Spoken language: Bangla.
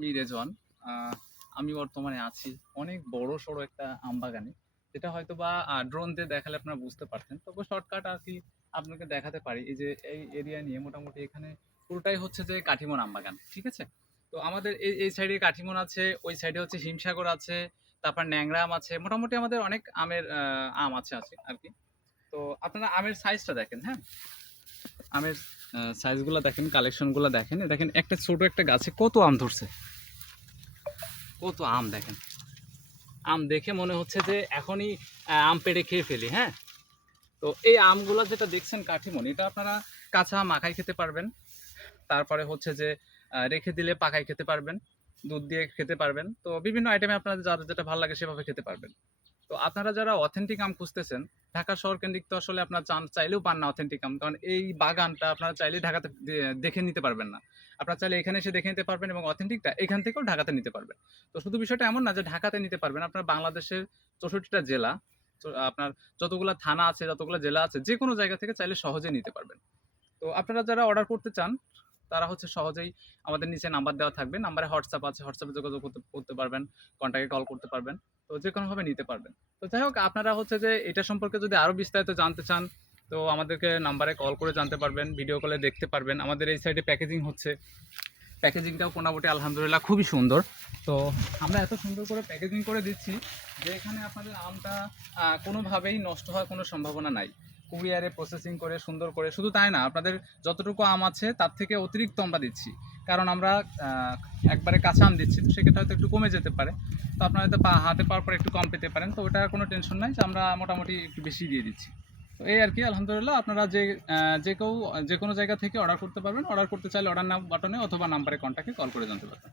আমি রেজওয়ান। আমি বর্তমানে আছি অনেক বড়সড় একটা আম বাগানে। যেটা হয়তোবা ড্রোন দিয়ে দেখালে আপনারা বুঝতে পারতেন। তবুও শর্টকাট আরকি আপনাকে দেখাতে পারি। এই যে এই এরিয়া নিয়ে মোটামুটি এখানে পুরোটাই হচ্ছে যে কাঠিমন আম বাগান। ঠিক আছে? তো আমাদের এই সাইডে কাঠিমন আছে, ওই সাইডে হচ্ছে হিমসাগর আছে, তারপর ন্যাংরা আম আছে। মোটামুটি আমাদের অনেক আমের আম আছে আরকি। তো আপনারা আমের সাইজটা দেখেন, হ্যাঁ? আমের সাইজগুলো দেখেন, কালেকশনগুলো দেখেন। দেখেন একটা ছোট একটা গাছে কত আম ধরছে। কত আম দেখেন। আম দেখে মনে হচ্ছে যে এখনই আম পেড়ে খেয়ে ফেলি, হ্যাঁ? তো এই আমগুলা যেটা দেখছেন কাঠিমন, এটা আপনারা কাঁচা মাখায় খেতে পারবেন। তারপরে হচ্ছে যে রেখে দিলে পাকায় খেতে পারবেন। দুধ দিয়ে খেতে পারবেন। তো বিভিন্ন আইটেমে আপনাদের যার যেটা ভালো লাগে সেভাবে খেতে পারবেন। তো আপনারা যারা অথেন্টিক আম খুঁজতেছেন, ঢাকা শহর কেন্দ্রিক তো আসলে আপনারা চাইলেও পান না অথেন্টিক আম। কারণ এই বাগানটা আপনারা চাইলেই ঢাকাতে দেখে নিতে পারবেন না। আপনারা চাইলে এখানে এসে দেখে নিতে পারবেন এবং অথেন্টিকটা এখান থেকেও ঢাকাতে নিতে পারবেন। তো শুধু বিষয়টা এমন না যে ঢাকাতে নিতে পারবেন। আপনার বাংলাদেশের ৬৪ টা জেলা, আপনার যতগুলা থানা আছে, যতগুলা জেলা আছে, যেকোনো জায়গা থেকে চাইলে সহজে নিতে পারবেন। তো আপনারা যারা অর্ডার করতে চান, তারা হচ্ছে সহজেই আমাদের নিচে নাম্বার দেওয়া থাকবে। নাম্বারে হোয়াটসঅ্যাপ আছে, হোয়াটসঅ্যাপে যোগাযোগ করতে পারবেন, কন্ট্যাক্টে কল করতে পারবেন। তো যেকোনোভাবে নিতে পারবেন। তো যাই হোক, আপনারা হচ্ছে যে এটা সম্পর্কে যদি আরও বিস্তারিত জানতে চান, তো আমাদেরকে নাম্বারে কল করে জানতে পারবেন, ভিডিও কলে দেখতে পারবেন। আমাদের এই সাইডে প্যাকেজিং হচ্ছে। প্যাকেজিংটাও মোটামুটি আলহামদুলিল্লাহ খুবই সুন্দর। তো আমরা এত সুন্দর করে প্যাকেজিং করে দিচ্ছি যে এখানে আপনাদের আমটা কোনোভাবেই নষ্ট হওয়ার কোনো সম্ভাবনা নাই। কুরিয়ারে প্রসেসিং করে সুন্দর করে, শুধু তাই না, আপনাদের যতটুকু আম আছে তার থেকে অতিরিক্ত আমরা দিচ্ছি। কারণ আমরা একবারে কাঁচা আম দিচ্ছি, তো সেক্ষেত্রে হয়তো একটু কমে যেতে পারে। তো আপনারা হয়তো হাতে পাওয়ার পর একটু কম পেতে পারেন। তো ওটার কোনো টেনশন নাই যে আমরা মোটামুটি একটু বেশি দিয়ে দিচ্ছি। তো এই আর কি, আলহামদুলিল্লাহ আপনারা যে কেউ যে কোনো জায়গা থেকে অর্ডার করতে পারবেন। অর্ডার করতে চাইলে অর্ডার নাও বাটনে অথবা নাম্বারে কন্ট্যাক্টে কল করে জানতে পারবেন।